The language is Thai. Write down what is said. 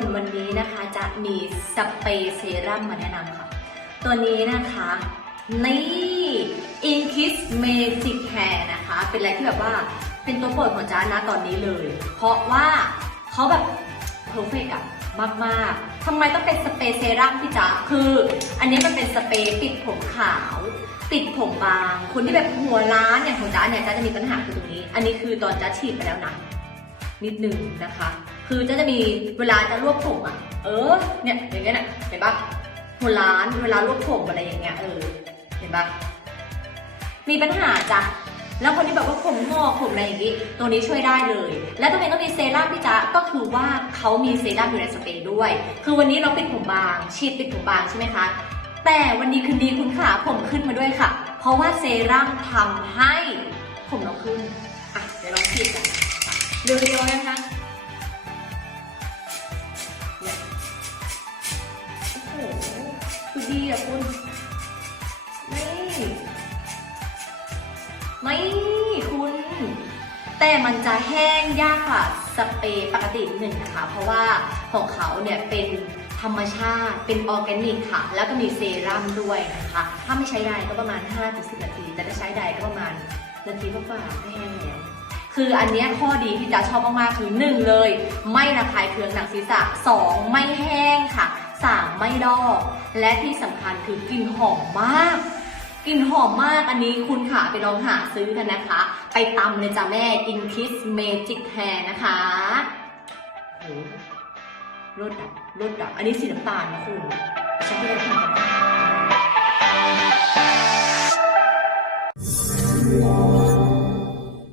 นวันนี้นะคะจะมีสเปรย์เซรั่มมาแนะนำค่ะ ตัวนี้นะคะนี่ Inkis Magic Hair นะคะ เป็นอะไรที่แบบว่าเป็นตัวโปรดของจ้านะตอนนี้เลย เพราะว่าเขาแบบเพอร์เฟกอะมากๆทำไมต้องเป็นสเปรย์เซรั่มพี่จ๊ะคือ อันนี้มันเป็นสเปรย์ปิดผมขาวติดผมบาง คนที่แบบหัวล้านอย่างของจ้าเนี่ยจ้าจะมีปัญหาคือตรงนี้ อันนี้คือตอนจ้าฉีดไปแล้วนะนิดนึงนะคะ คือจะจะมีเวลาจะรวบผมอะ เออ เนี่ยอย่างเงี้ยน่ะเห็นปะหัวล้านเวลารวบผมอะไรอย่างเงี้ยเออ เห็นปะมีปัญหาจ้ะแล้วคนที่แบบว่าผมงอกผมอะไรอย่างงี้ ตัวนี้ช่วยได้เลย และตัวนี้ก็มีเซรั่มพี่จ๊ะก็คือว่าเขามีเซรั่มอยู่ในสเปรย์ด้วย คือวันนี้เราปิดผมบาง ฉีดปิดผมบางใช่ไหมคะ แต่วันนี้คืนดีคุณขาผมขึ้นมาด้วยค่ะ เพราะว่าเซรั่มทำให้ผมเราขึ้น อะเดี๋ยวลองฉีดกันเร็วๆนะคะ คือดีอะคุณนี่ไม่คุณ แต่มันจะแห้งยากกว่าสเปรย์ปกติหนึ่งนะคะ เพราะว่าของเขาเนี่ยเป็นธรรมชาติ เป็นออร์แกนิกค่ะ แล้วก็มีเซรั่มด้วยนะคะ ถ้าไม่ใช้ใดก็ประมาณ 5-10 นาที แต่ถ้าใช้ใดก็ประมาณนาทีกว่าๆก็แห้งแล้วคืออันนี้ข้อดีที่จะชอบมากๆคือหนึ่งเลย ไม่ระคายเคืองหนังศีรษะสองไม่แห้งค่ะ สามไม่ดอกและที่สำคัญคือกลิ่นหอมมากกลิ่นหอมมากอันนี้คุณค่ะไปลองหาซื้อกันนะคะ ไปตำเลยจ้ะแม่ In Kiss Magic Hair นะคะโหรสดับรสดับอันนี้สีน้ำตาลนะคุณ